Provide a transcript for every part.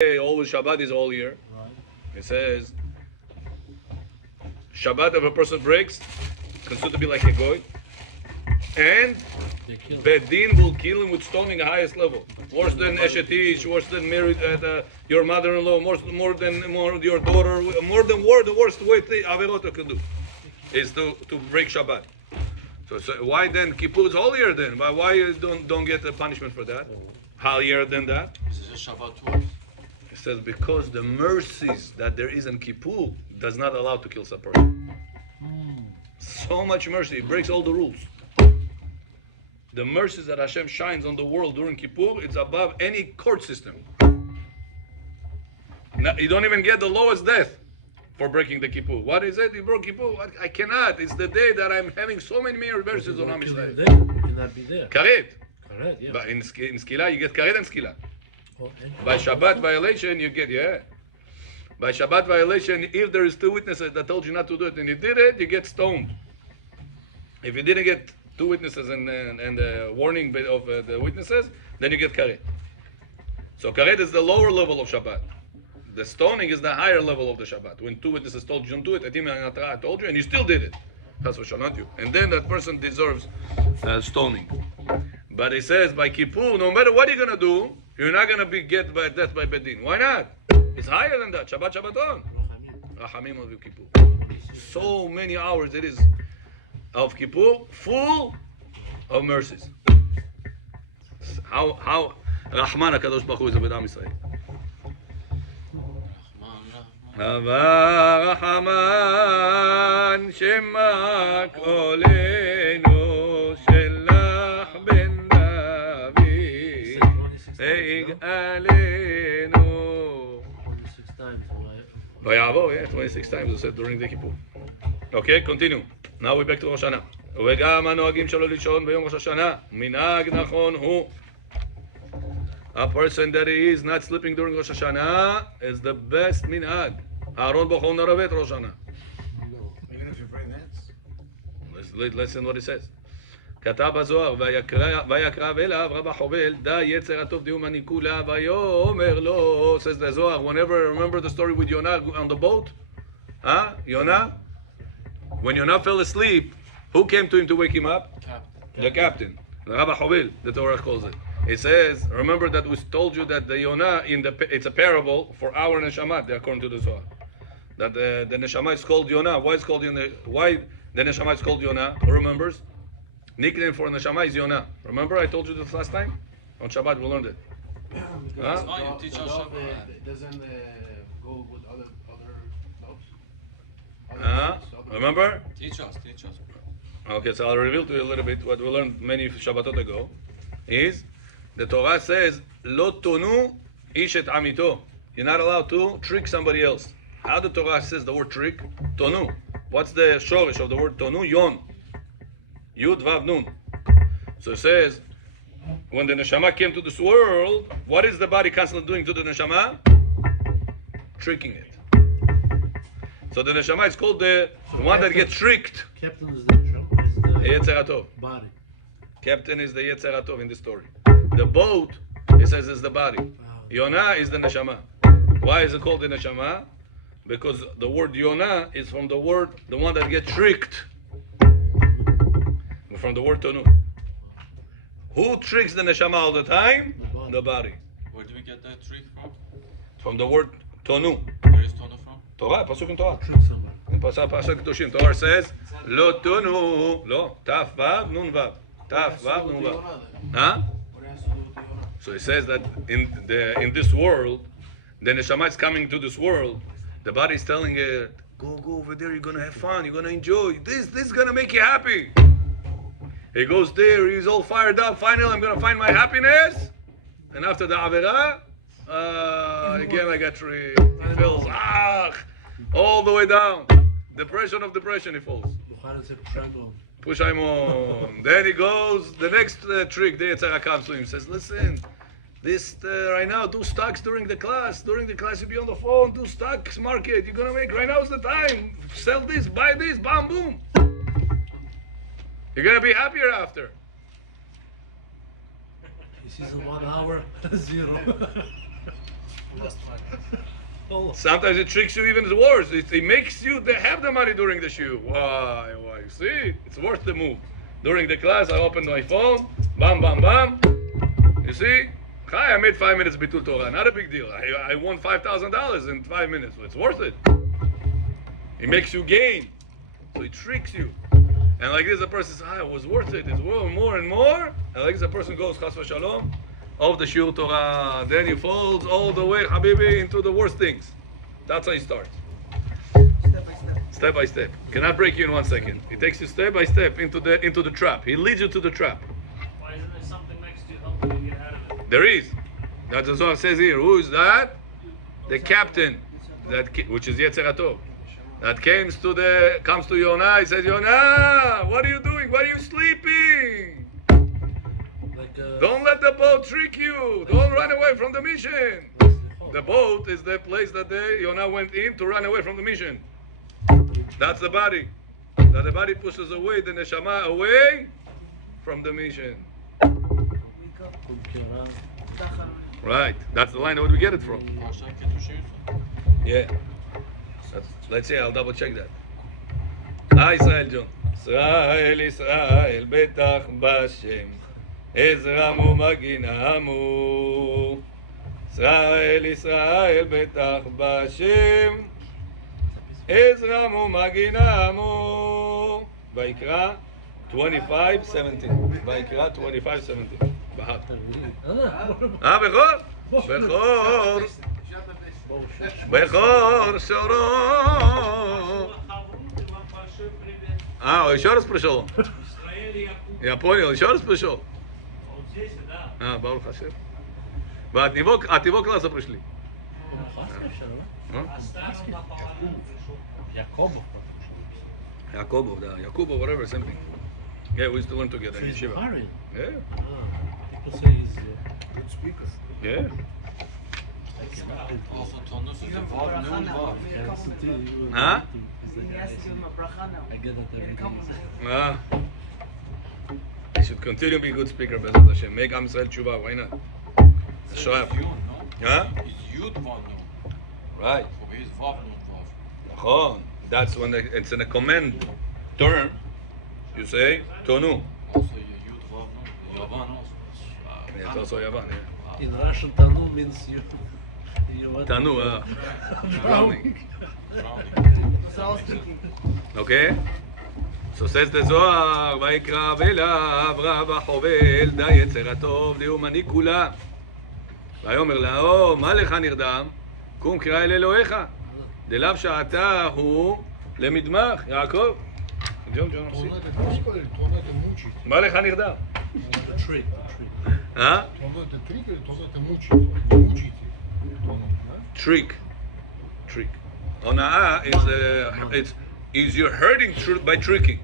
always Shabbat is all year. It says Shabbat if a person breaks, considered to be like a goy, and Bedin will kill him with stoning the highest level, worse than Eshetish, worse than married your mother-in-law, more than your daughter, more than the worst way Averot can do is to break Shabbat. So why then Kippur is holier then? Why you don't get a punishment for that? Higher than that? This is a Shabbat twice. It says because the mercies that there is in Kippur does not allow to kill a person. So much mercy, it breaks all the rules. The mercies that Hashem shines on the world during Kippur, it's above any court system. Now, you don't even get the lowest death for breaking the Kippur. What is it? You broke Kippur? I cannot. It's the day that I'm having so many mercies on Am Yisrael. You cannot be there. Karet. Correct, yeah. But in Skila, you get Karet and Skila. Okay. By Shabbat violation, you get, By Shabbat violation, if there is two witnesses that told you not to do it and you did it, you get stoned. If you didn't get two witnesses and the warning of the witnesses, then you get karet. So karet is the lower level of Shabbat. The stoning is the higher level of the Shabbat. When two witnesses told you don't do it, I told you, and you still did it. That's what shall not you. And then that person deserves stoning. But he says by Kippur, no matter what you're going to do, you're not going to get by death by Bedin. Why not? It's higher than that. Shabbat Shabbaton. Rachamim of Kippur. So many hours it is of Kippur, full of mercies. How Rahman HaKadosh Baruch Hu is with Am Yisrael. Hava Rahman Shema Kolenu Shelach Ben David Eig Alenu 26 times. Vayavo, 26 times it said during the Kippur. Okay, continue. Now we're back to Rosh Hashana. וגם הנוהגים שלו לישון ביום ראש השנה. מנהג נכון הוא. A person that is not sleeping during Rosh Hashana is the best minhag. Aaron Bochon Naravet Rosh Hashana. No. Even if you pray nets? Listen what it says. כתב בזוהר, ויקרב אליו רבא חובל, די יצר הטוב דיום הניקולה, ויאמר לו, says the Zohar, whenever, remember the story with Yonah on the boat? Huh? Yonah? When Yonah fell asleep, who came to him to wake him up? Captain. The captain. Rabbi Hovel, the Torah calls it. It says, remember that we told you that the Yonah, it's a parable for our Neshama, according to the Zohar. That the Neshama is called Yonah. Why is called Yonah? Why the Neshama is called Yonah? Who remembers? Nickname for Neshama is Yonah. Remember I told you this last time? On Shabbat we learned it. That's why you teach us Shabbat. It doesn't go with other dogs. Remember? Teach us. Okay, so I'll reveal to you a little bit what we learned many Shabbatot ago. Is the Torah says, Lo tonu ish et amito. You're not allowed to trick somebody else. How the Torah says the word trick? Tonu. What's the shorish of the word tonu? Yon. Yud vav nun. So it says, when the neshama came to this world, what is the body constantly doing to the neshama? Tricking it. So the neshama is called the one that gets tricked. Captain is the Yetzer HaTov. body. Captain is the Yetzer HaTov in this story. The boat, it says, is the body. Yonah is the neshama. Why is it called the neshama? Because the word Yonah is from the word, the one that gets tricked. From the word Tonu. Who tricks the neshama all the time? The body. Where do we get that trick from? From the word Tonu. Where is Tona from? Torah, pasuk in Torah. Trick somebody. In pasuk Kedoshim, Torah says, Lo Tonu. Lo. Taf Vav Nun Vav. Taf Vav Nun Vav. Huh? What has to do with Yonah? So it says that in this world, the neshama is coming to this world. The body is telling it, go over there. You're gonna have fun. You're gonna enjoy. This is gonna make you happy. He goes there. He's all fired up. Finally, I'm gonna find my happiness. And after the avera, again I got tricked. He falls all the way down. Depression of depression. He falls. Push him on. Then he goes. The next trick, the Yetzirah comes to him. Says, listen. This right now, do stocks during the class. During the class, you be on the phone. Do stocks market. You're gonna make. Right now is the time. Sell this, buy this, bam, boom. You're gonna be happier after. This is 1 hour, 0. Oh, Sometimes it tricks you even worse. It makes you have the money during the shiur. Why? See, it's worth the move. During the class, I opened my phone. Bam, bam, bam. You see? Hi, I made 5 minutes bitul Torah. Not a big deal. I won $5,000 in 5 minutes. So it's worth it. It makes you gain. So it tricks you. And like this, a person says, it was worth it. It's worth more and more. And like this, a person goes, chas v'shalom, off the shiur Torah. Then he falls all the way, habibi, into the worst things. That's how he starts. Step by step. Cannot break you in 1 second. He takes you step by step into the trap. He leads you to the trap. Why isn't there something next to you helping you get out of it? There is. That's what it says here. Who is that? The captain, which is Yetzer Hatov. That comes to Yonah. He says, Yonah, what are you doing? Why are you sleeping? Don't let the boat trick you. Don't run away from the mission. The boat is the place that Yonah went in to run away from the mission. That's the body. That the body pushes away the neshama away from the mission. Right. That's the line that we get it from. Yeah. Let's see. I'll double check that. Israel, John. Israel, Israel, betach b'Hashem. Ezram u'maginamu. Israel, Israel, betach b'Hashem. Ezram u'maginamu. Vayikra 25:17. Vayikra 25:17. Bahar. Bechor. Бехор Шоро. Он еще раз пришел? Я понял, еще раз пришел? Барух Хашем. От его класса пришли. Якобов, да. Якубов, whatever, same thing. Yeah, we used to learn together in Shiva. Yeah. People say he's Good speaker. Yeah. Also, Tonus is a Vav, Nun, Vav. Huh? I get that every day. I should continue to be a good speaker, Bezat Hashem. Make Am Yisrael tshuva, why not? Show up. Huh? It's Yud, Vav, Nun. Right. He's Vav, Nun, Vav. Oh, that's when it's in a command term. You say Tonu. Also, Yud, Vav, Nun. Yavan also. It's also Yavan. Yeah. In Russian, Tanu means you. Tanu. Drowning. Okay. So says the Zohar, ויקרא אליו רב החובל די יצר הטוב לאומני כולה. ויאמר לה, מה לך נרדם? קום קרא אל אלוהיך. דלאו שעתה הוא למדמח. יעקב. מה לך נרדם? Trick. Huh? Trick. Ona'ah is you're hurting by tricking.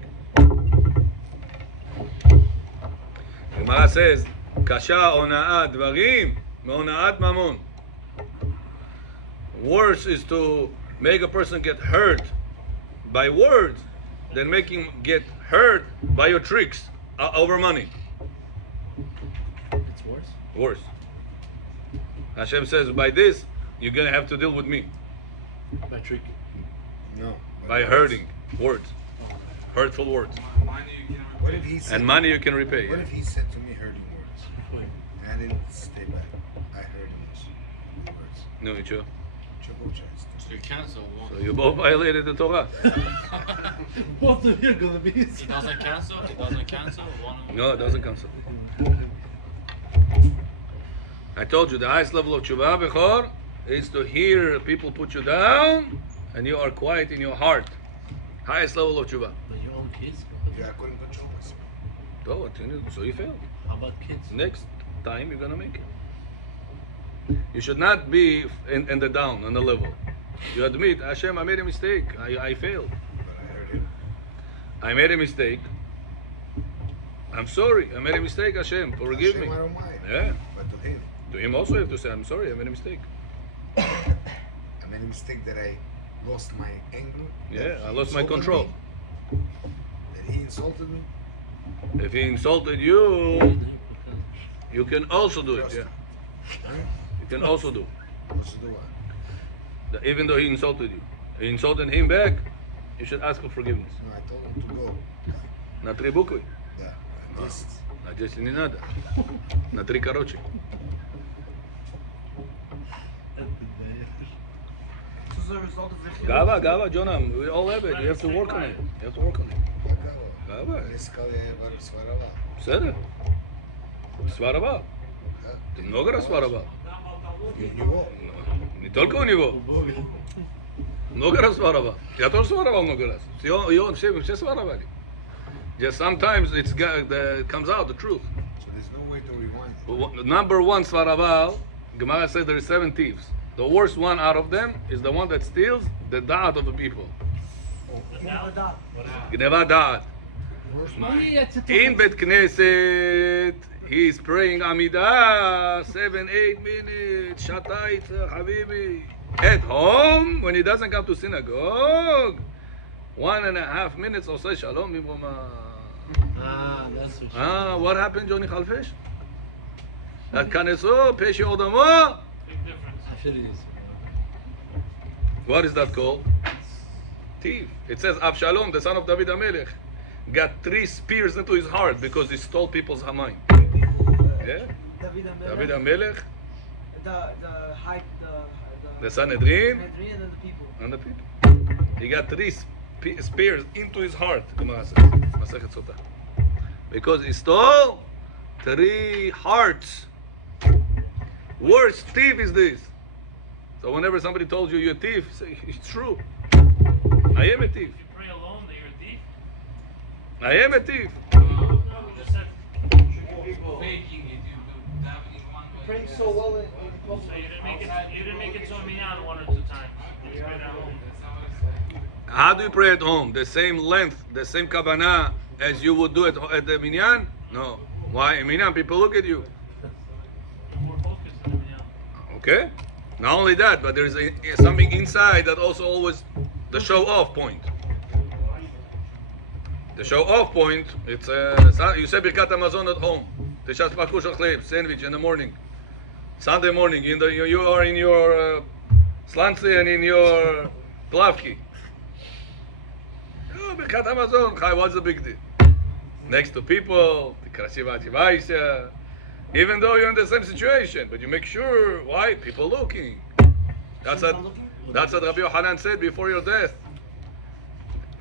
Gemara says, Kasha ona'ah dvarim me'ona'at mamon. Worse is to make a person get hurt by words than make him get hurt by your tricks over money. It's worse. Worse. Hashem says, by this, you're going to have to deal with me. By trick. No. By hurting words. Hurtful words. What if he said? And money you can repay. What Yeah. if he said to me hurting words? And I didn't stay back. I heard him words. No, it's true. So you cancel one. So you both violated the Torah. Both of you are gonna be. It doesn't cancel. It doesn't cancel. One. No, it doesn't cancel. I told you the highest level of tshuva bechor is to hear people put you down and you are quiet in your heart. Highest level of tshuva. But your own kids. Yeah, I couldn't control myself. So you failed. How about kids? Next time you're gonna make it. You should not be in the down, on the level. You admit, Hashem, I made a mistake. I failed. But I heard him. I made a mistake. I'm sorry. I made a mistake, Hashem. Forgive me. Hashem, I don't mind. Yeah. But to him, To him also you have to say, I'm sorry, I made a mistake. I made a mistake that I lost my anger. Yeah, that I he lost my insulted control. me, that he insulted me. If he insulted you, you can also do it. Yeah. Huh? You can also do. supposed to do what? Even though he insulted you, he insulted him back, you should ask for forgiveness. No, I told him to go. Na tri bukve. Yeah. Just Na 10 ni nada. Na tri короче. So as a result of this, Gava, Jonah, we all have it. You have to work on it. You have to work on it. גאווה. אני сказал, я его своровал. בסדר. Своровал. Ты много раз своровал. И у него. Не только у него. Много раз своровал. Я тоже своровал много раз. И он все своровали. Just sometimes it comes out, the truth. So there's no way to rewind it. Number one svarabal, Gemara says there are 7 thieves. The worst one out of them is the one that steals the da'at of the people. Gneva da'at. In Bet Knesset, he is praying Amidah, 7-8 minutes, Shatait, Habibi. At home, when he doesn't come to synagogue, 1.5 minutes, Oseh Shalom Bimroma. That's what What happened, Johnny Khalfish? That Kaneso, Peshe Odamo. Big difference. Actually, is. What is that called? Thief. It says Avshalom, the son of David HaMelech, got 3 spears into his heart because he stole people's mind. Yeah? David HaMelech, the Sanhedrin, and the people. He got 3 spears into his heart, Gemara says, Masechet Sotah. Because he stole 3 hearts. Worst thief is this. So whenever somebody tells you you're a thief, say, it's true. I am a thief. If you pray alone that you're a thief, I am a thief. no, you just said. Faking it, you davening one way. praying so well in So you didn't make it to a minyan 1 or 2 times. You prayed at home. How do you pray at home? The same length, the same kavanah as you would do at the minyan? No. Why? In minyan, people look at you. You're more focused in the minyan. Okay? Not only that, but there's something inside that also always the show off point. The show off point, it's you say Birkat Hamazon at home. Teshat Pakush Achleb, sandwich in the morning. Sunday morning, you are in your slancy and in your plavki. Oh, Birkat Hamazon, Chai, what's the big deal? Next to people, the Krasiva Jivaisha. Even though you're in the same situation, but you make sure, why? People looking. That's what Rabbi Yohanan said before your death.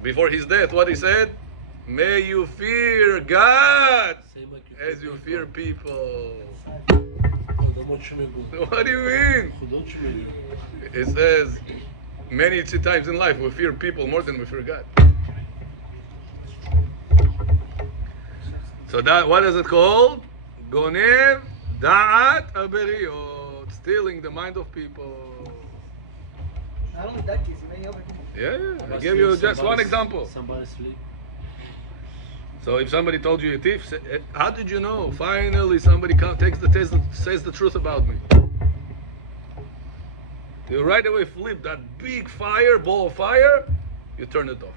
Before his death, what he said? May you fear God as you fear people. What do you mean? It says many times in life we fear people more than we fear God. So that, what is it called? Gonev da'at aberiot, stealing the mind of people. Not only that case, many other people. Yeah, I gave you just one example. Somebody sleep. So if somebody told you a thief, say, how did you know? Finally, somebody takes the test, says the truth about me. You right away flip that big fire, ball of fire, you turn it off.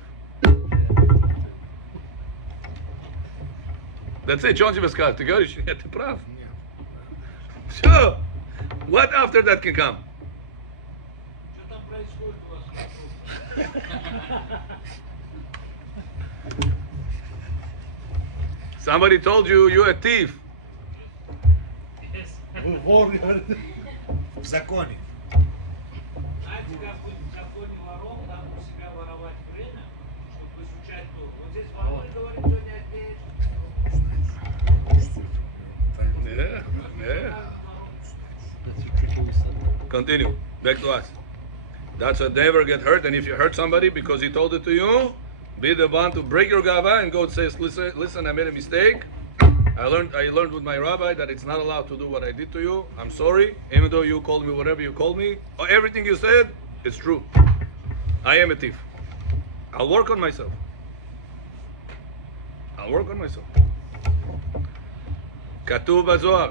That's it, John Jivaskar. Together you should get the prav. Sure. What after that can come? Somebody told you you're a thief. Yes. В законе. Знаете, как быть в законе вором, там у себя воровать время, чтобы изучать Тору. Вот здесь ворой говорит, что не отменишь. Yeah. That's a tricky stuff. Continue. Back to us. That's what never get hurt. And if you hurt somebody because he told it to you, be the one to break your gava and go and say, listen, I made a mistake. I learned with my rabbi that it's not allowed to do what I did to you. I'm sorry. Even though you called me whatever you called me, or everything you said, it's true. I am a thief. I'll work on myself. כתוב בזוהר,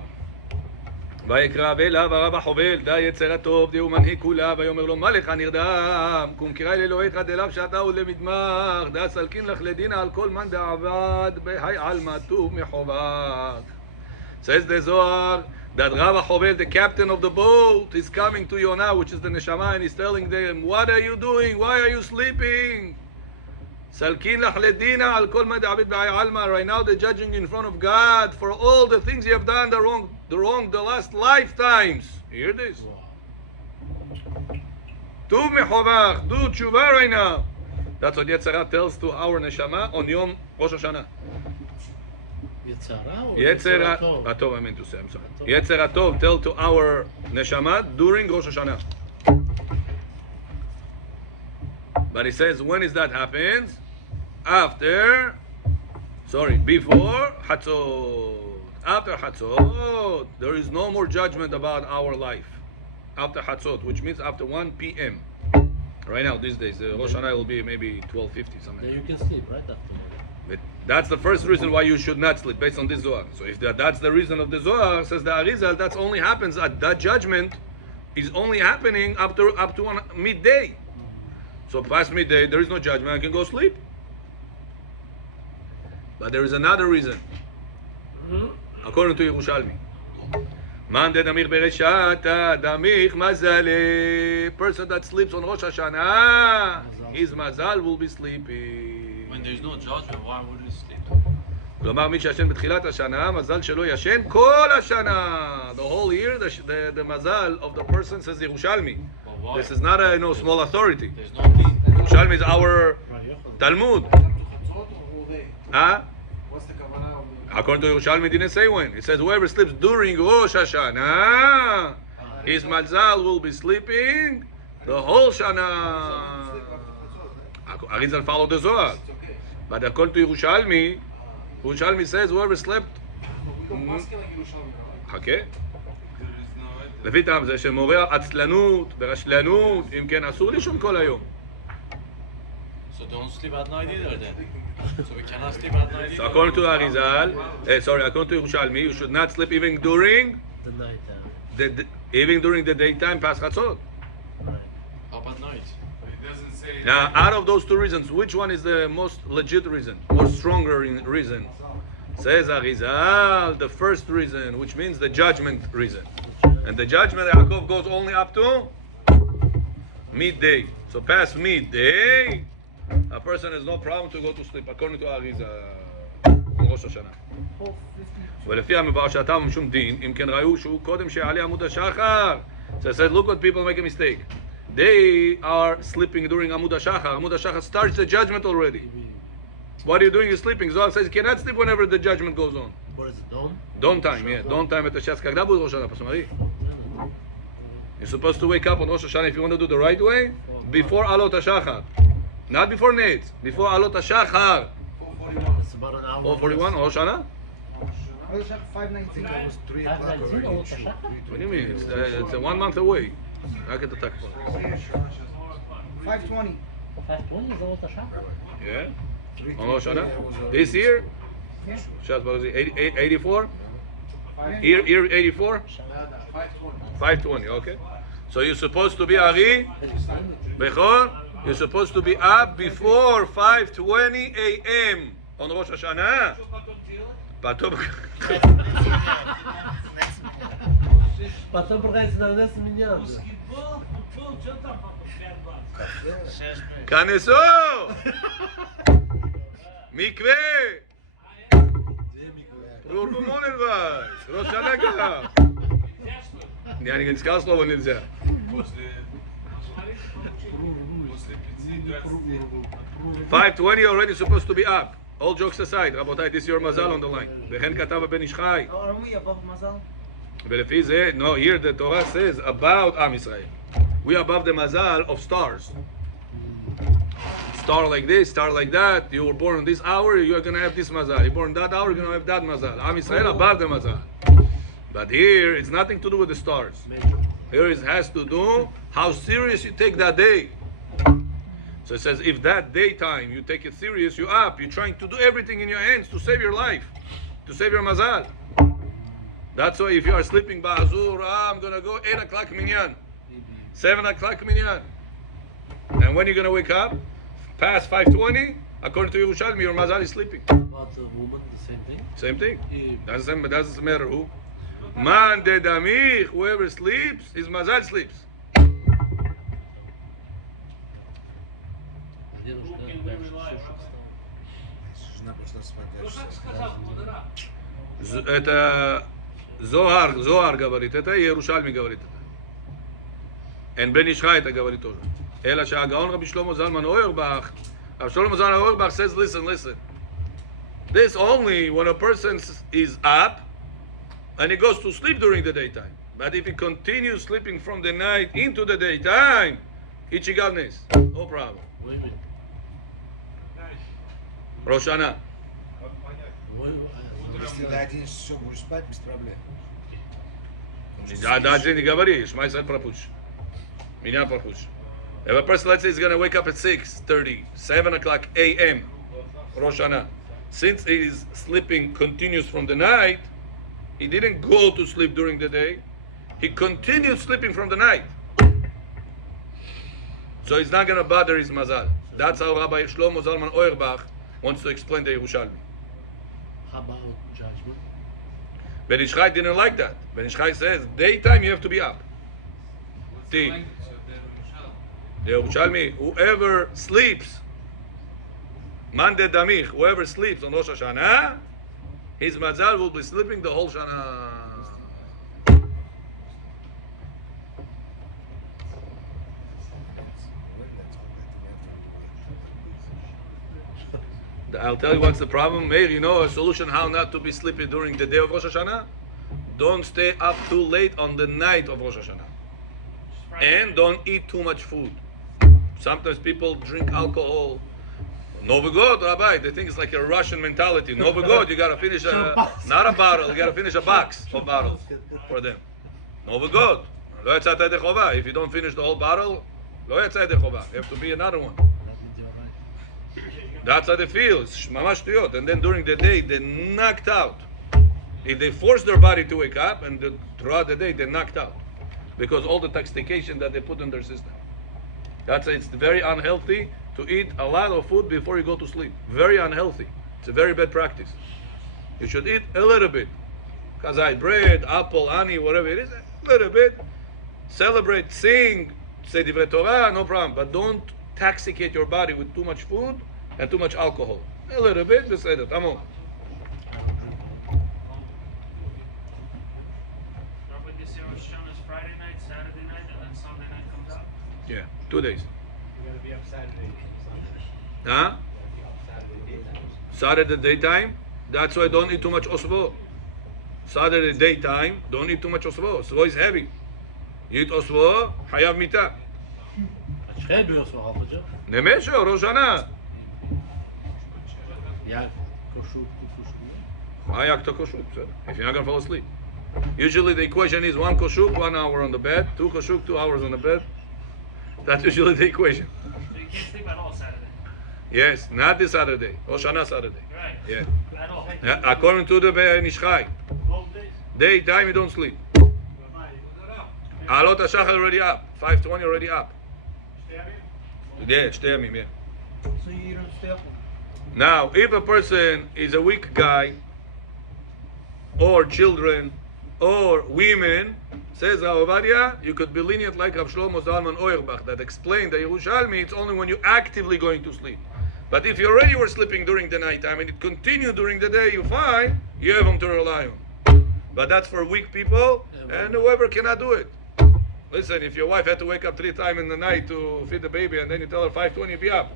ויקרא אליו הרב החובל, די יצר הטוב, דהו מנהיג כולה, ויאמר לו, מה לך נרדם? קום קראי לאלוהיך דאליו שעתה ולמדמר, דא סלקין לך לדינה על כל מן דעבד, בהי עלמא טוב מחובק. Says the Zohar, that Rav Chovel, the captain of the boat, is coming to Yonah, which is the neshama, and he's telling them, what are you doing? Why are you sleeping? Salkin lach ledina al kol ma da'abid b'ay alma. Right now they're judging in front of God for all the things you have done the last lifetimes. You hear this? Tuv mechovach, do tshuva right now. That's what Yetzirah tells to our neshama on Yom Rosh Hashana. Yetzirah Atov, I meant to say, I'm sorry. Yetzirah Tov tell to our neshama during Rosh Hashana. But he says, when is that happens? Before Hatzot. After Hatzot, there is no more judgment about our life. After Hatzot, which means after 1 p.m. Right now, these days, Rosh Hashanah will be maybe 12:50 something. Then you can sleep right after. But that's the first reason why you should not sleep, based on this Zohar. So if that's the reason of the Zohar, says the Arizal, that only happens at that judgment is only happening up to midday. So past midday, there is no judgment. I can go sleep. But there is another reason. According to Yerushalmi. Man de damich bereshata, damich mazale. Person that sleeps on Rosh Hashanah, his mazal will be sleeping. When there's no judgment, why would you sleep? כלומר, מי שישן בתחילת השנה, מזל שלא ישן כל השנה. The whole year, the mazal of the person, says Yerushalmi. This is not a small authority. There's no need. Yerushalmi is our Talmud. Huh? What's the kavanah of the... According to Yerushalmi, didn't say when. It says whoever sleeps during Rosh Hashanah, his mazal will be sleeping the whole Shana. Arizal followed the Zohar. But according to Yerushalmi, Yerushalmi says whoever slept... חכה. לפי טעם זה שמורה עצלנות, ברשלנות, אם כן אסור לישון כל היום. So don't sleep at night either then. So we cannot sleep at night either. So according to Arizal, according to Yerushalmi, you should not sleep even during The night time. even during the daytime past Chatzot. Up at night. It doesn't say... Now, out of those two reasons, which one is the most legit reason, more stronger reason? Says Arizal, the first reason, which means the judgment reason. And the judgment Yaakov goes only up to midday. So past midday, a person has no problem to go to sleep, according to Arizal on ראש השנה. ולפי המברשתם משום דין, אם כן ראו שהוא קודם שיעלה עמוד השחר. So I said, look what people make a mistake. They are sleeping during Amud HaShachar. Amud HaShachar starts the judgment already. What are you doing? You're sleeping. Zohar says you cannot sleep whenever the judgment goes on. What is it, Dom? Dawn time, yeah. Dawn time at the Shas. Когда будет Rosh Hashanah, посмотри? You're supposed to wake up on Rosh Hashanah if you want to do the right way, before Alot HaShachar. Not before Netz, before Alot HaShachar. It's about an hour. 4:41 Rosh Hashanah? 5:19. It was 3 o'clock already. What the heck? What do you mean? It's 1 month away. I get the tax. 5:20. 5:20 is almost a shot. Yeah? On Rosh Hashanah? This year? Yeah. Shas, what is it? 84? Year 84? 520, okay. So you're supposed to be Ari, Bechor, you're supposed to be up before 5:20 a.m. on Rosh Hashanah. פתאום... פתאום פרחץ נרנס מניין. כנסו! מקווה! רורבו מונלוואי! ראש שנה ככה! אני נזכר סלובו נלזה. 5:20 already supposed to be up. All jokes aside, רבותיי, this is your מזל on the line. וכן כתב הבן איש חי. Are we above Mazal? ולפי זה, no, here the Torah says about עם ישראל. We are above the mazal of stars. Star like this, star like that. You were born in this hour, you are going to have this mazal. You were born in that hour, you're going to have that mazal. Am Yisrael above the mazal. But here, it's nothing to do with the stars. Here it has to do how serious you take that day. So it says, if that daytime you take it serious, you're up, you're trying to do everything in your hands to save your life, to save your mazal. That's why if you are sleeping ba'azur, I'm going to go 8 o'clock minyan, 7 o'clock minyan. And when you're going to wake up, past 5:20, according to Yerushalmi, your mazal is sleeping. About the woman, the same thing? Same thing. Doesn't matter who. Man de damich, whoever sleeps, his mazal sleeps. Жена пошла спать Ну, дальше. как сказал мудра. Это Зоар говорит это, и Иерушалми говорит это. И Бен Ишхай это говорит тоже. Эла שהגאון רבי שלמה זלמן אוירבך, Rabbi Shlomo Zalman Auerbach says, listen. This only when a person is up and he goes to sleep during the daytime. But if he continues sleeping from the night into the daytime, Ichigalnes, no problem. Rosh Hashana. Если до 11 часов будешь спать, без проблем. Да, не говори, Шма Исраэль пропустишь. Меня пропустишь. If a person, let's say, is going to wake up at 6:30, 7 o'clock a.m., Rosh Hashanah, since he is sleeping continuous from the night, he didn't go to sleep during the day, he continued sleeping from the night. So he's not going to bother his mazal. That's how Rabbi Shlomo Zalman Auerbach wants to explain the Yerushalmi. How about judgment? Ben Ishchai didn't like that. Ben Ishchai says, daytime you have to be up. The Yerushalmi, whoever sleeps, Man de damich, whoever sleeps on Rosh Hashana, his mazal will be sleeping the whole Shana. I'll tell you what's the problem. Meir, you know a solution how not to be sleepy during the day of Rosh Hashanah? Don't stay up too late on the night of Rosh Hashanah. And don't eat too much food. Sometimes people drink alcohol. Novi God, Rabbi, they think it's like a Russian mentality. Novi God, you gotta finish not a bottle, you gotta finish a box of bottles for them. Novi God. לא יצאת ידי חובה. If you don't finish the whole bottle, לא יצא ידי חובה. You have to be another one. That's how they feel. It's ממש שטויות. And then during the day, they're knocked out. If they force their body to wake up, and throughout the day, they're knocked out. Because all the intoxication that they put in their system. That's it's very unhealthy to eat a lot of food before you go to sleep. Very unhealthy. It's a very bad practice. You should eat a little bit. Kazai bread, apple, honey, whatever it is, a little bit. Celebrate, sing, say divrei Torah, no problem. But don't intoxicate your body with too much food and too much alcohol. A little bit, בסדר, תמום. Rabbi, this year Rosh Hashana is Friday night, Saturday night, and then Sunday night comes out. Yeah, 2 days. You gotta be up Saturday. Huh? Saturday daytime, that's why don't eat too much osvo. Saturday daytime, don't eat too much osvo. Osvo is heavy. You eat osvo, hayav mita. Schrijf je zo half, ja? Nemesho, Rosh Hashana. Ja, koshuk, koshuk. Hayak to koshuk, if you're not going to fall asleep. Usually the equation is 1 koshuk, 1 hour on the bed, 2 koshuk, 2 hours on the bed. That's usually the equation. So you can't sleep at all Saturday. Yes, not this Saturday. Rosh Hashana Saturday. Right. Yeah. At all. Yeah, according to the Nishchai, Both days. daytime you don't sleep. Alot HaShachar already up. 5:20 already up. Yeah, שתי ימים, yeah. So you don't stay up. Now, if a person is a weak guy, or children, or women, says Avadia, you could be lenient like Rav Shlomo Zalman Auerbach that explained that Yerushalmi, it's only when you're actively going to sleep. But if you already were sleeping during the nighttime and it continued during the day, you're fine, you have them to rely on. But that's for weak people, and whoever cannot do it. Listen, if your wife had to wake up 3 times in the night to feed the baby, and then you tell her 5:20 be up,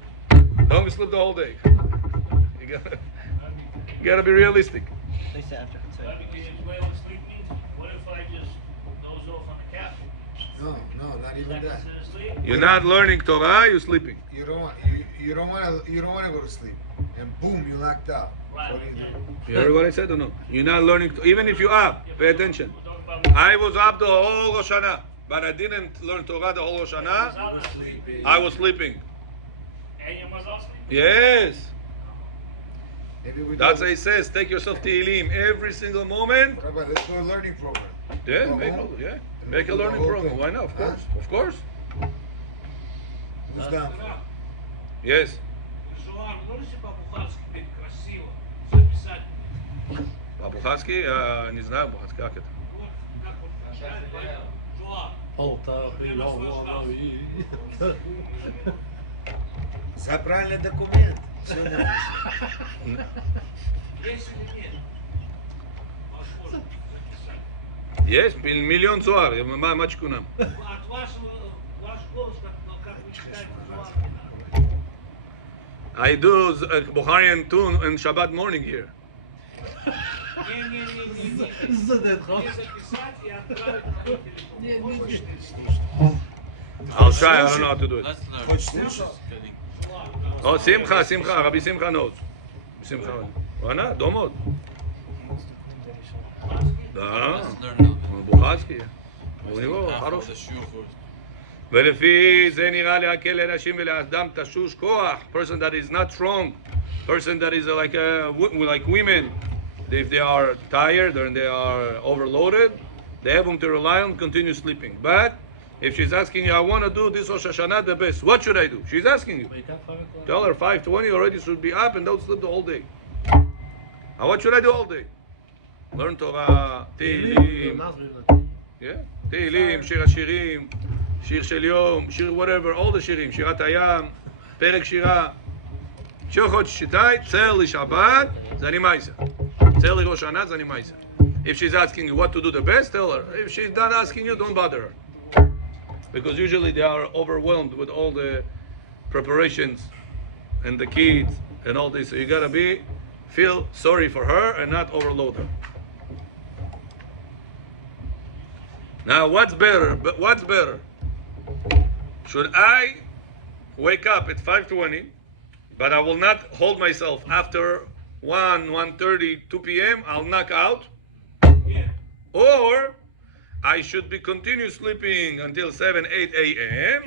don't sleep the whole day. You gotta be realistic. They say after. Rabbi, can you explain what sleep means? What if I just doze off on the couch? No, not Is even that that. considered sleep? You're not learning Torah, you're sleeping. You don't want to go to sleep, and boom, you're knocked out. Right. What do you do? You heard what I said or no? You're not learning, even if you're up, pay attention. We're talking about I was up the whole Rosh Hashanah, but I didn't learn Torah the whole Rosh Hashanah. I was sleeping. And you must all sleep? Yes. Maybe we That's do. why it says, take yourself Tehillim every single moment. Rabbi, let's do a learning program. Yeah, Go make home. a learning program. Why not? Of Huh? course. Of course. Who's down? Yes. Зоар, можешь по-бухарски петь красиво? Записать. По-бухарски, не знаю, по-бухарски как это. Вот Zohar. Oh, tá, זה правильный документ. Все написано. Есть или нет? Возможно записать. Есть миллион зуар, мачку нам. От вашего, ваш голос, как вы читаете Зоар, I do Bukharian tune on Shabbat morning here. не Задает ход. записать и отправить на мой телефон. I'll try, I don't know how to do it. Let's learn. Хочешь слушать? Oh, Simcha, Rabbi Simcha knows. Simcha. Она, дома. Да. Let's learn a little bit. בוכרסקי. הוא него Half of חרוש. the shiur first. ולפי זה נראה להקל לאנשים ולאדם תשוש כוח. Person that is not strong. Person that is like women. If they are tired or they are overloaded, they have them to rely on, continue sleeping. But if she's asking you, I want to do this Rosh Hashana the best, what should I do? She's asking you. Wake up 5 o'clock. Tell her 5:20 already should be up and don't sleep the whole day. Now what should I do all day? Learn Torah, Tehillim, yeah, Tehillim, Shir HaShirim, Shir Shel Yom, Shir whatever, all the Shirim, Shirat Hayam, Perek Shira, Shir Chod Shitai, Tzel Li Shabbat, Zani Maisa. Tzel Li Rosh Hashanah, Zani Maisa. If she's asking you what to do the best, tell her. If she's not asking you, don't bother her. Because usually they are overwhelmed with all the preparations and the kids and all this. So you gotta feel sorry for her and not overload her. Now what's better? But what's better? Should I wake up at 5:20, but I will not hold myself after 1:30, 2 p.m. I'll knock out? Or I should be continue sleeping until 7, 8 a.m.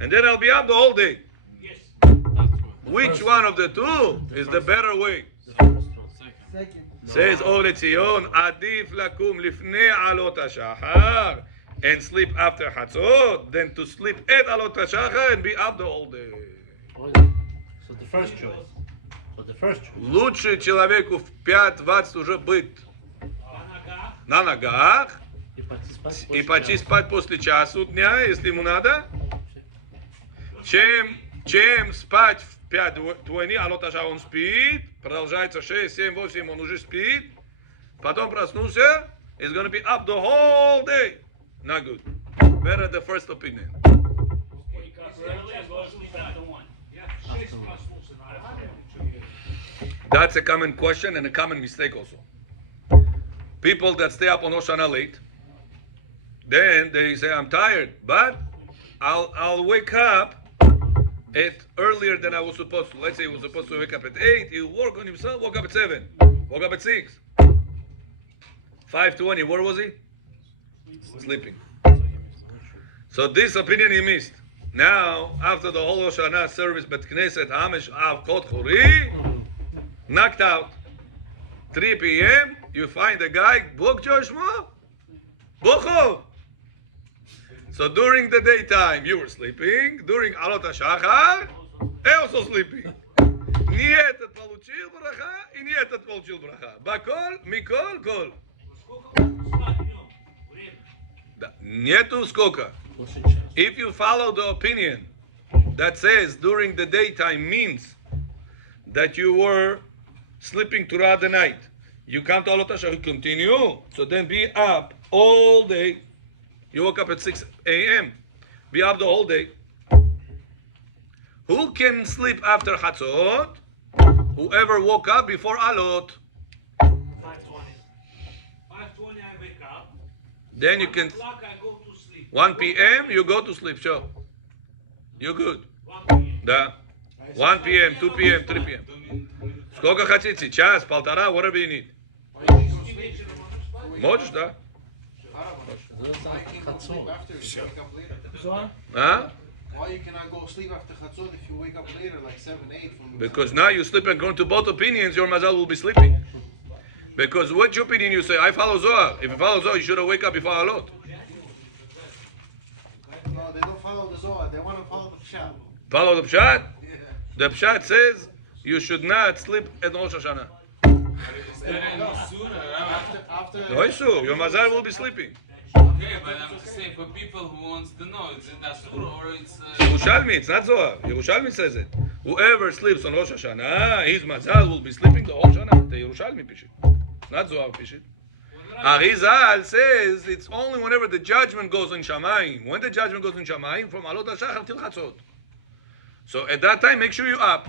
and then I'll be up the whole day. Yes. Which one of the two is the better way? Second. Says Ole Tzion, Adif lakum lifnei alot hashachar and sleep after Hatzot than to sleep at alot hashachar and be up the whole day. So the first choice. Лучше человеку в 5:20 уже быть На на ногах. ногах И и пойти спать после часу дня, если ему надо, чем спать в 5:20, а лоташа он спит, продолжается 6, 7, 8, он уже спит, потом проснулся, he's going to be up the whole day. Not good. Better the first opinion. Wake up early and go to sleep after 1. Я в 6 проснулся на работе. That's a common question and a common mistake also. People that stay up on Rosh Hashana late, then they say, I'm tired, but I'll wake up at earlier than I was supposed to. Let's say he was supposed to wake up at 8, he'll work on himself, woke up at 7, woke up at 6. 5:20, where was he? Sleeping. So this opinion he missed. Now, after the whole Rosh Hashana service, Bet Knesset, Hamesh, Av, Kot, Chori, knocked out. 3 p.m., you find a guy, Bok Joshua, Bochov. So during the daytime, you were sleeping. During Alot HaShachar, also sleeping. Не этот получил браха, и не этот получил браха. Бакол, Микол, Кол. Сколько можно спать днем? Время. Да, нету сколько. If you follow the opinion that says during the daytime means that you were sleeping throughout the night, you come to Alot HaShachar, you continue, so then be up all day. You woke up at 6 a.m., be up the whole day. Who can sleep after Chatzot? Whoever woke up before Alot. 5:20 I wake up. Then you can, 1 o'clock I go to sleep. 1 p.m., you go to sleep, sure. You're good. 1 p.m. Да. 1 p.m., 2 p.m., 3 p.m. Сколько хотите? Час, полтора, whatever you need. Вечером можно спать? Можешь, да? Huh? Why you cannot go sleep after Chatzot if you wake up later, like 7, 8? Because now you sleep according to both opinions, your mazal will be sleeping. Because which opinion you say? I follow Zohar. If you follow Zohar, you should have wake up before Alot. No, they don't follow the Zohar. They want to follow the Pshat. Follow the Pshat? The Pshat says you should not sleep at Rosh After Hashanah. Your mazal will be sleeping. Okay, but I'm just saying for people who wants to know, is it Asur or it's... Yerushalmi, it's not Zohar. Yerushalmi says it. Whoever sleeps on Rosh Hashana, his mazal will be sleeping the whole Shana. The Yerushalmi Pishit. It's not Zohar Pishit. Arizal says it's only whenever the judgment goes in Shamayim. When the judgment goes in Shamayim, from Alot HaShachar till Chatzot. So at that time, make sure you're up.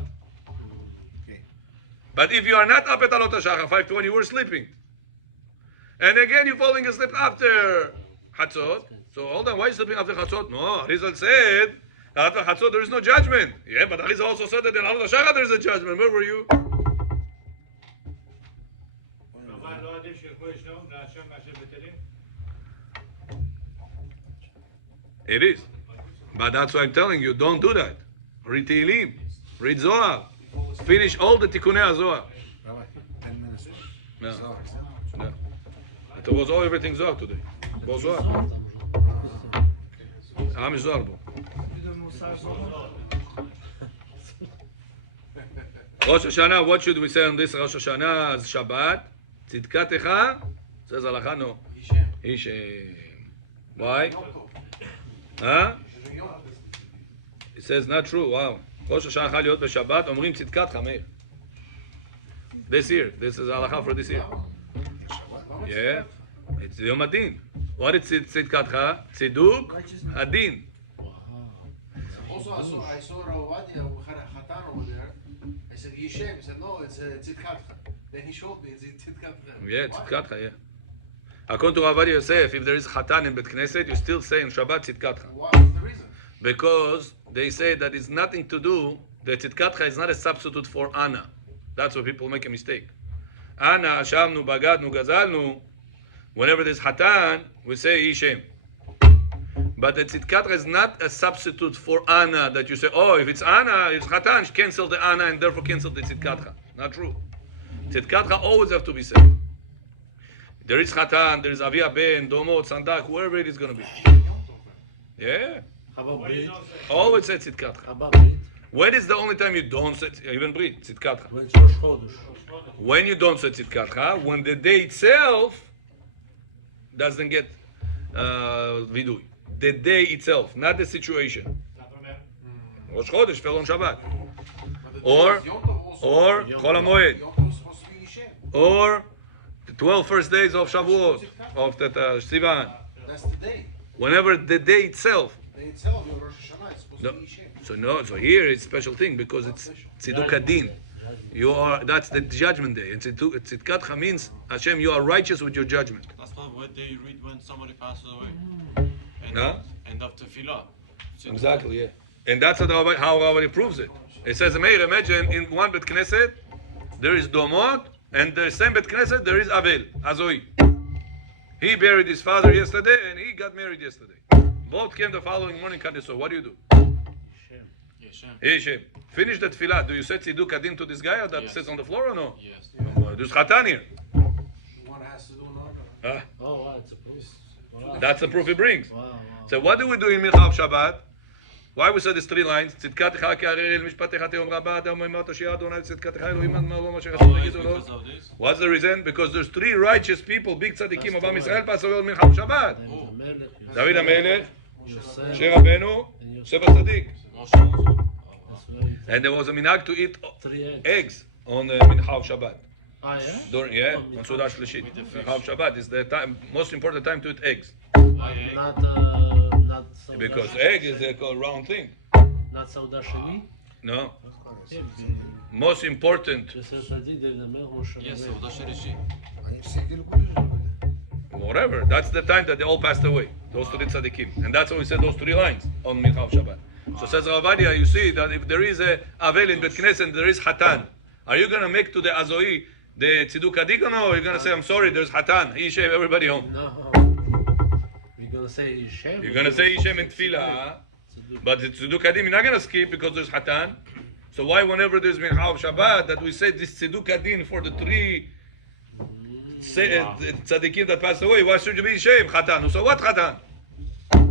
Okay. But if you are not up at Alot HaShachar, 5:20, you were sleeping. And again, you're falling asleep after Chatzot. So hold on, why are you sleeping after Chatzot? No, Arizal said, after Chatzot there is no judgment. Yeah, but Arizal also said that in Alot HaShachar there is a judgment. Where were you? אבל לא עדיף שילכו ישנו להשם מאשר בטלים? It is. But that's why I'm telling you, don't do that. Read Tehillim. Read Zohar. Finish all the Tikkunei Zohar. Rabbi, 10 minutes. No. Zohar, No. It was all everything Zohar today. All Zohar. Am Zohar bo. Rosh Hashana, what should we say on this Rosh Hashana as Shabbat? Tzidkatecha? Says Halacha, no. Hishem. Why? Huh? It says not true. Wow. Rosh Hashana chal להיות בשבת, אומרים צדקתך, מאיר. This year. This is Halacha for this year. Yeah. It's Yom Adin. What is tzidkatcha? Tziduk Adin. Also, I saw Rawadi Khatan over there. I said, Yishem. He said, no, it's Tzidkatcha. Then he showed me, it's Tzidkatcha. Yeah, tzidkatcha, yeah. According to Rabbi Yosef, if there is Khatan in Bet Knesset, you still say in Shabbat tzidkatcha. What's the reason? Because they say that it's nothing to do, the tzidkatcha is not a substitute for Ana. That's where people make a mistake. Ana, Ashamnu, Bagadnu, Gazalnu. Whenever there's Hatan, we say Yishem. But the tzidkatcha is not a substitute for Ana, that you say, oh, if it's Ana, it's Hatan, cancel the Ana and therefore cancel the tzidkatcha. Not true. Tzidkatcha always have to be said. There is Hatan, there is Avia Ben, Domot, Sandak, whoever it is going to be. Yeah. How about Brit? Always say tzidkatcha. How about Brit? When is the only time you don't say, even Brit, tzidkatcha? When it's Rosh Chodesh. When you don't say tzidkatcha, when the day itself doesn't get vidui. The day itself, not the situation. Rosh Chodesh fell on Shabbat. Or Chol HaMoed. Or the 12 first days of Shavuot, of the Sivan. That's the day. Whenever the day itself. The day itself, your Rosh Hashana is supposed No. to be Yishem. So no, so here it's a special thing because it's Tziduk Adin. You are, that's the judgment day. And Tzidkatcha means, Hashem, you are righteous with your judgment. That's not what they read when somebody passes away. No? End of tefillah. Exactly, yeah. And that's how Rabbi proves it. It says, Meir, imagine in one Bet Knesset, there is Domot, and the same Bet Knesset, there is Avel, Azoi. He buried his father yesterday, and he got married yesterday. Both came the following morning, so what do you do? Yeshem. Finish the tefillah. Do you say tziduk adin to this guy or that Yes. sits on the floor or no? Yes. There's chatan here. One has to do another. Huh? Oh, wow, it's a proof. Wow. That's the proof he brings. Wow, wow. So what do we do in Mincha of Shabbat? Why we say these three lines? tzidkatecha ke'arel mishpatecha te'om rabba te'om imot Asher Adonai tzidkatecha Elohim ad ma'alo Moshe Oh, Chassid it's Yigidol. because of this? What's the reason? Because there's three righteous people, big tzaddikim of Am Yisrael, pass away on Mincha of Shabbat. And the Melech, David HaMelech, Yosef, Moshe Rabbeinu, and Sefer Tzaddik. Moshe also. That's very And there was a minhag to eat 3 eggs. eggs on Mincha of Shabbat. Ah, yeah? Yeah, on Sudah Shlishit. Mincha of Shabbat is the time, most important time to eat eggs. Not Sauda Because Sheni? egg is a round thing. Not Sauda Sheni? No. Most important, Yosef Tzaddik, David HaMelech, Moshe Yes, Rabbeinu. Sauda Shelishi. אני הפסיק לכולם. whatever. That's the time that they all passed away. Those three tzaddikim. And that's why we said those three lines on Mincha of Shabbat. So says Rav Ovadia, you see that if there is a Avel in Bet Knesset, there is Hatan. Are you going to make to the Azoi the Tziduk Adik or no? Or you're going to say, I'm sorry, there's Hatan. Yishem, everybody home. No. You're going to say Yishem? You're going to say Yishem in Tefillah. But the Tziduk Adim, you're not going to skip because there's Hatan. So why whenever there's Mincha of Shabbat that we say this Tziduk Adin for the three tzaddikim that passed away, why should you be Yishem? Hatan. So what Hatan?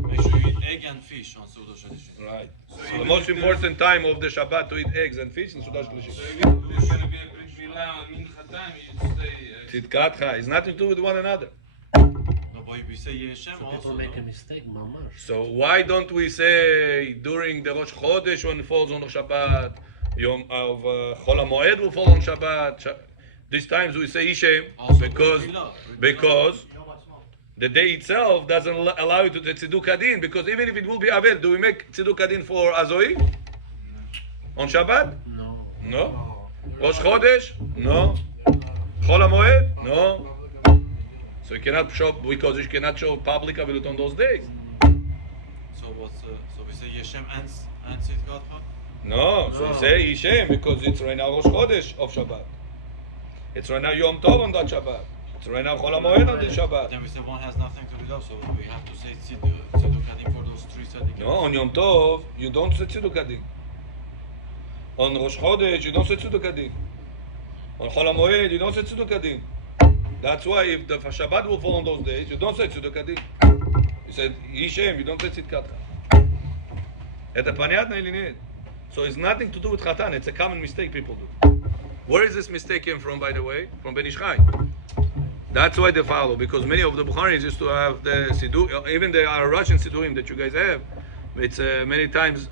Make sure you eat egg and fish on Sauda Shelishi. Right. So the most important time of the Shabbat to eat eggs and fish in Sudah Shlishi. So if there's going to be a Brit Milah on Mincha time, you'd say... Tzidkatcha is nothing to do with one another. No, but Why we say Yeshem So also. people make a No? mistake, mamash. So why don't we say during the Rosh Chodesh when it falls on Shabbat, Yom of Chol HaMoed will fall on Shabbat? These times we say Ishem Also, because the day itself doesn't allow you to do Tziduk Adin, because even if it will be Avel, do we make Tziduk Adin for Azoi? On Shabbat? No. No. Rosh Chodesh? No. Chol HaMoed? No. So you cannot show, because you cannot show public Avilut on those days. So what's so we say Yeshem and Tzidkatcha? No, so you say Ishem because it's right now Rosh Chodesh of Shabbat. It's right now Yom Tov on that Shabbat. It's right now Chol HaMoed on this Shabbat. Then we say one has nothing to do with us, so we have to say Tziduk for those three tzaddikim. No, on Yom Tov you don't say Tziduk Adin. On Rosh Chodesh you don't say Tziduk Adin. On Chol HaMoed you don't say Tziduk Adin. That's why if the Shabbat will fall on those days, you don't say Tziduk Adin. You said Yishem, you don't say Tzidkatcha. At the Panyatna Elinid. So it's nothing to do with Chatan. It's a common mistake people do. Where is this mistake came from, by the way? From Ben Ish Chai. That's why they follow, because many of the Bukharis used to have the Siddur, even the Russian Siddurim that you guys have. It's many times,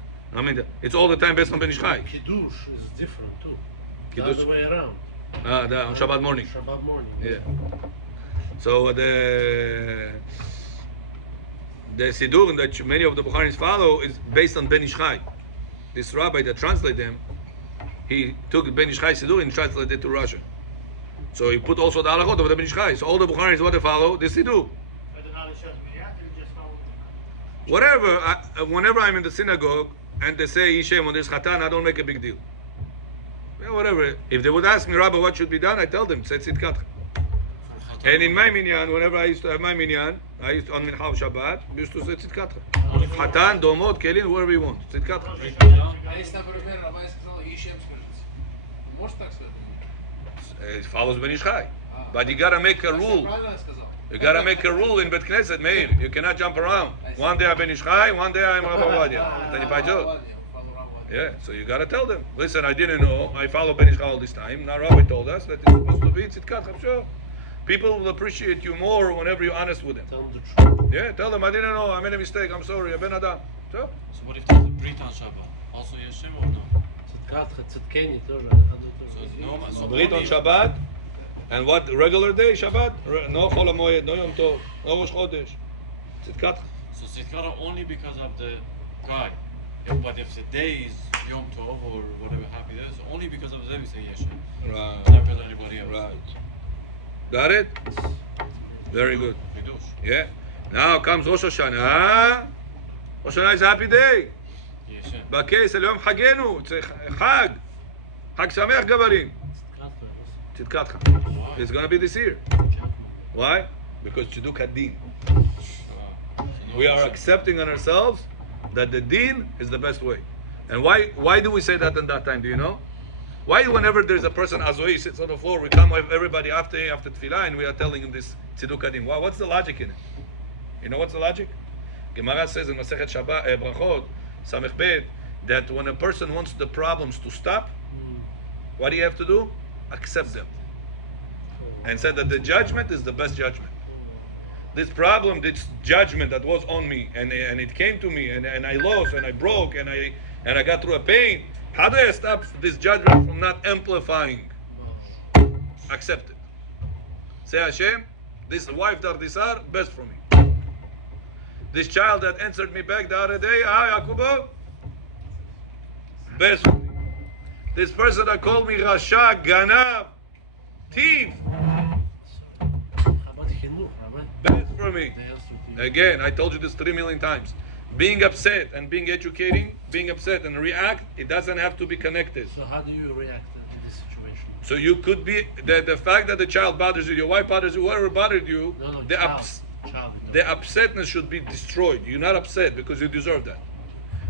it's all the time based on Ben Ish Chai. Kiddush is different too. The Kiddush. other way around. On Shabbat morning. Shabbat morning. Yeah. So the Siddur that many of the Bukharis follow is based on Ben Ish Chai. This rabbi that translated them, he took Ben Ish Chai Siddur and translated it to Russian. So he put also the halachot of the Ben Ish Chai. So all the Bukharis, what they follow? The Siddur. Whatever. Whenever I'm in the synagogue and they say Ishem on this Chatan, I don't make a big deal. Yeah, whatever. If they would ask me, Rabbi, what should be done, I tell them, say Tzidkatcha. And in my minyan, whenever I used to have my minyan, I used to, on Mincha of Shabbat, we used to say Tzidkatcha. Chatan, Domot, Kelin, whatever you want. Tzidkatcha. А если, например, Рабай сказал Yeshem скажите, можешь так сказать? It follows Ben Ish Chai. But you gotta make a rule. Правильно я сказал? You gotta make a rule in Bet Knesset, Meir. You cannot jump around. One day I'm Ben Ish Chai, one day I'm Rabbi Ovadia. Then you buy job. Yeah, so you gotta tell them. Listen, I didn't know. I follow Ben Ish Chai all this time. Now Rabbi told us that it's supposed to be Tzidkat. I'm sure people will appreciate you more whenever you're honest with them. Tell them the truth. Yeah, tell them I didn't know. I made a mistake. I'm sorry. I'm Ben Adam. So So what if there's a Brit on Shabbat? Also Yeshem or no? Tzidkatcha, tzidkeni, тоже. So it's no, so Brit on only- Shabbat, and what regular day Shabbat? No Chol HaMoed, no Yom Tov, no Rosh Chodesh. Tzidkat. So Tzidkatcha only because of the guy. Yeah, but if the day is Yom Tov or whatever happy day, so only because of the day we say Yeshem. Right. Not because of anybody else. Right. Got it? Very good. Kiddush. Yeah. Now comes Rosh Hashana. Rosh Hashana is a happy day. Yeshem. בכס, אל יום חגנו, זה חג. חג שמח גברים. צדקתך. It's going to be this year. Why? Because Tziduk Adin. We are accepting on ourselves that the din is the best way. And why do we say that in that time? Do you know? Why whenever there's a person, Azoi, sits on the floor, we come with everybody after Tefillah and we are telling him this Tziduk Adin? What's the logic in it? You know what's the logic? Gemara says in Masechet Shabbat, Brachot, Samech Bet, that when a person wants the problems to stop, what do you have to do? Accept them. And said that the judgment is the best judgment. This problem, this judgment that was on me, and it came to me, and I lost, and I broke, and I got through a pain. How do I stop this judgment from not amplifying? Accept it. Say Hashem, this wife Dardisar, best for me. This child that answered me back the other day, Yakubo, best for me. This person that called me Rasha, Ganav, thief, best for me. Again, I told you this 3 million times. Being upset and being educating, being upset and react, it doesn't have to be connected. So how do you react to this situation? So you could be, the fact that the child bothers you, your wife bothers you, whoever bothered you, No, the child. the upsetness should be destroyed. You're not upset because you deserve that.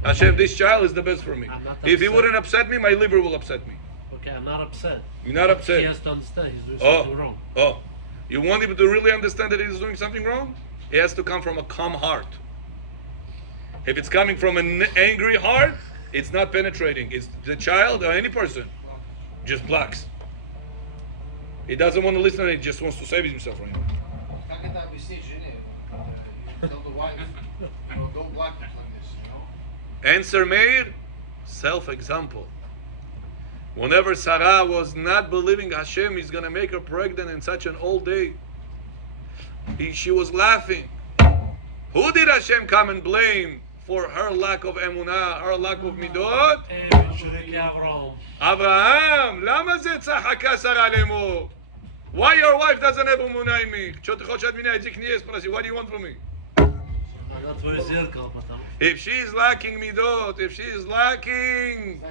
Hashem, this child is the best for me. I'm not If he upset. wouldn't upset me, my liver will upset me. Okay, I'm not upset. You're not upset. He has to understand he's doing Oh, something wrong. oh. You want him to really understand that he's doing something wrong? It has to come from a calm heart. If it's coming from an angry heart, it's not penetrating. It's the child or any person just blocks. He doesn't want to listen, he just wants to save himself right now. Как это объяснить жене? wife. Don't block it like this, you know? Answer, Meir, self-example. Whenever Sarah was not believing Hashem is going to make her pregnant in such an old day, she was laughing. Who did Hashem come and blame for her lack of emunah, her lack of midot? Abraham. למה זה צחקה שרה לאמור? Why your wife doesn't have emunah in me? What do you want from me? If she is lacking midot, if she is lacking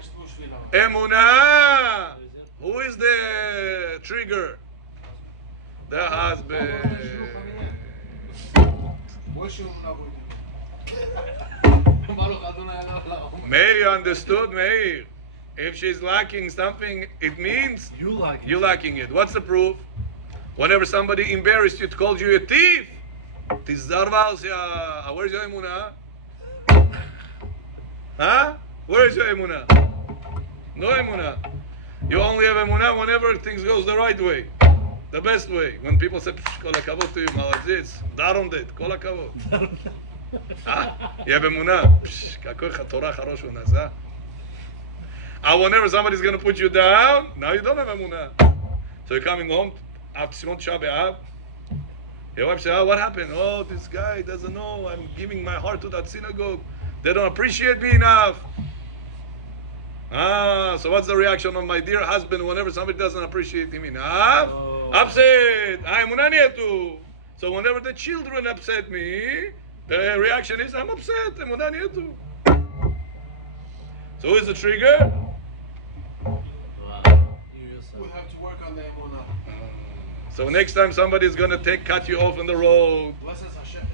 emunah, who is the trigger? The husband. Meir, you understood, Meir? If she's lacking something, it means You like it. you're lacking it. What's the proof? Whenever somebody embarrassed you, called you a thief, where's your emunah? Huh? Where is your emunah? No emunah. You only have emunah whenever things goes the right way, the best way. When people say, "Kol hakavod to you, malazitz," daron det, kol hakavod. You have emunah. Kakoi Torah charosh unasa. And whenever somebody's going to put you down, now you don't have emunah. So you're coming home after Simon Tisha B'Av. Your wife says, "Oh, what happened? Oh, this guy doesn't know. I'm giving my heart to that synagogue. They don't appreciate me enough." So what's the reaction of my dear husband whenever somebody doesn't appreciate him enough? Upset. I'm unanietu. So whenever the children upset me, the reaction is, I'm upset. I'm unanietu. So who is the trigger? We have to work on the emunah. So next time somebody is going to cut you off on the road, Bless us, Hashem.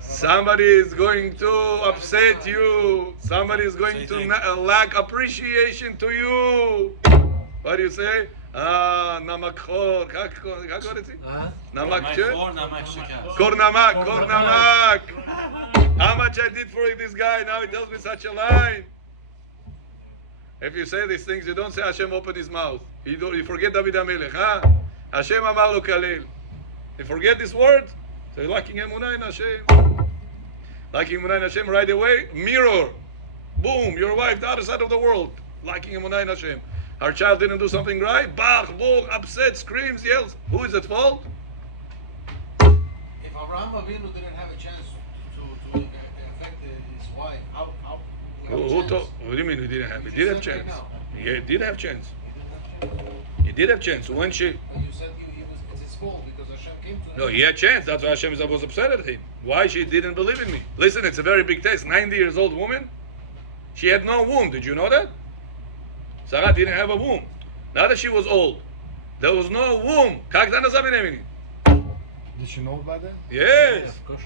somebody is going to upset you, somebody is going to lack appreciation to you. What do you say? Namak khor. Как говорится? Namak Kor namak. How much I did for this guy, now he tells me such a line. If you say these things, you don't say Hashem opened his mouth. You forget David HaMelech, huh? Hashem amar lo kalel. You forget this word, so you're lacking emunah in Hashem. Lacking emunah in Hashem right away, mirror. Boom, your wife, the other side of the world. Lacking emunah in Hashem. Her child didn't do something right, bach, boom, upset, screams, yells. Who is at fault? If Abraham Avinu didn't have a chance to affect his wife, how What do you mean he didn't have? He did have chance. Yeah, he did have chance. He did have chance. When she... You said it's his fault because Hashem came to him. No, he had chance. That's why Hashem was upset at him. Why? She didn't believe in me. Listen, it's a very big test. 90 years old woman. She had no womb. Did you know that? Sarah didn't have a womb. Now that she was old, there was no womb. Did she know about that? Yes. Of course.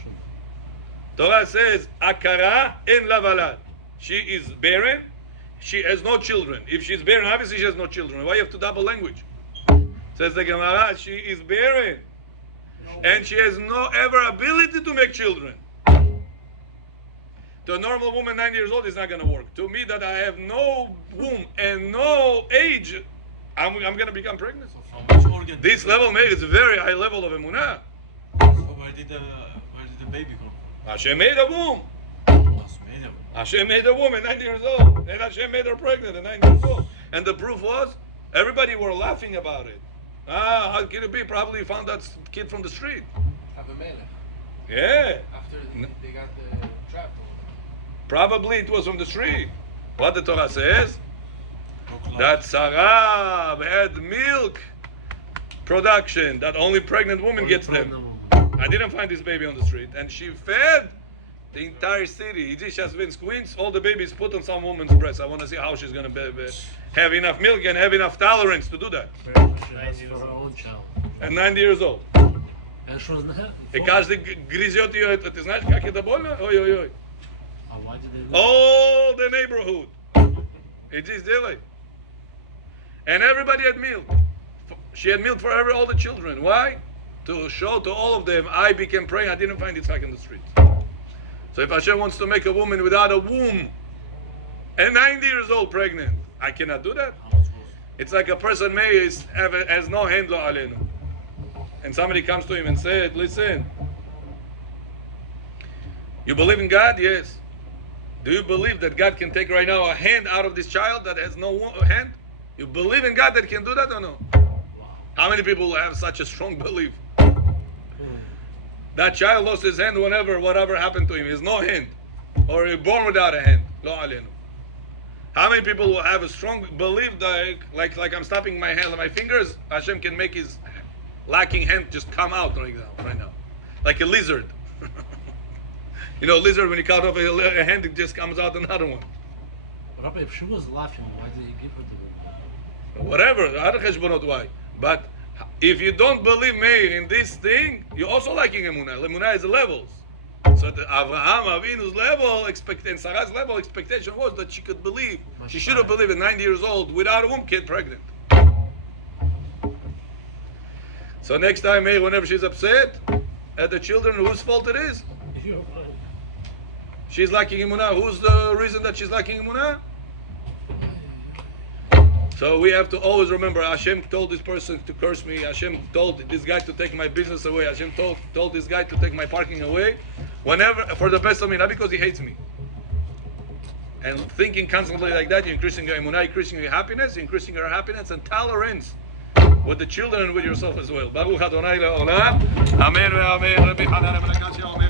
Torah says, Akara en lavalad. She is barren. She has no children. If she's barren, obviously she has no children. Why you have to double language? Says the Gemara, she is barren. And she has no ever ability to make children. To a normal woman 9 years old is not going to work. To me that I have no womb and no age, I'm going to become pregnant. From which organ? This level made is a very high level of emunah. So where did the baby come from? Hashem made a womb. That's made of. Hashem made a woman 9 years old. And Hashem made her pregnant at 9 years old. And the proof was, everybody were laughing about it. How can it be? Probably found that kid from the street. Abimelech. Yeah. After they got trapped. Probably it was from the street. What the Torah says? That Sarah had milk production, that only pregnant woman gets them. I didn't find this baby on the street. And she fed the entire city. She has been squeezed, all the babies put on some woman's breast. I want to see how she's going to have enough milk and have enough tolerance to do that. She has for her own child. At 90 years old. And she was not. И каждый грызет ее. Ты знаешь, как это больно? Ой-ой-ой. Why did they do All the neighborhood. It is daily. And everybody had milk. She had milk for all the children. Why? To show to all of them, I became pregnant. I didn't find it back in the street. So if Hashem wants to make a woman without a womb, and 90 years old pregnant, I cannot do that. It's like a person has no hand lo alenu. And somebody comes to him and said, listen, You believe in God? Yes. Do you believe that God can take right now a hand out of this child that has no hand? You believe in God that He can do that or no? How many people have such a strong belief? That child lost his hand whenever, whatever happened to him. He has no hand. Or he born without a hand. Lo alenu. How many people will have a strong belief that, like I'm stopping my hand, my fingers, Hashem can make his lacking hand just come out right now. Like a lizard. You know, lizard, when you cut off a hand, it just comes out another one. Rabbi, if she was laughing, why did he give her the woman? Whatever, other cheshbonot, why? But if you don't believe me in this thing, you're also lacking emunah. Emunah is levels. So the Avraham Avinu's level, and Sarah's level expectation was that she could believe. She should have believed at 90 years old, without a womb, kid pregnant. So next time, whenever she's upset at the children, whose fault it is? She's lacking emunah. Who's the reason that she's lacking emunah? So we have to always remember, Hashem told this person to curse me. Hashem told this guy to take my business away. Hashem told this guy to take my parking away. Whenever, for the best of me, not because he hates me. And thinking constantly like that, you're increasing your emunah, increasing your happiness, increasing your happiness and tolerance with the children and with yourself as well. Baruch Adonai Le'olam. Amen ve'amen. Rabbi Hanan ben Akashia omer.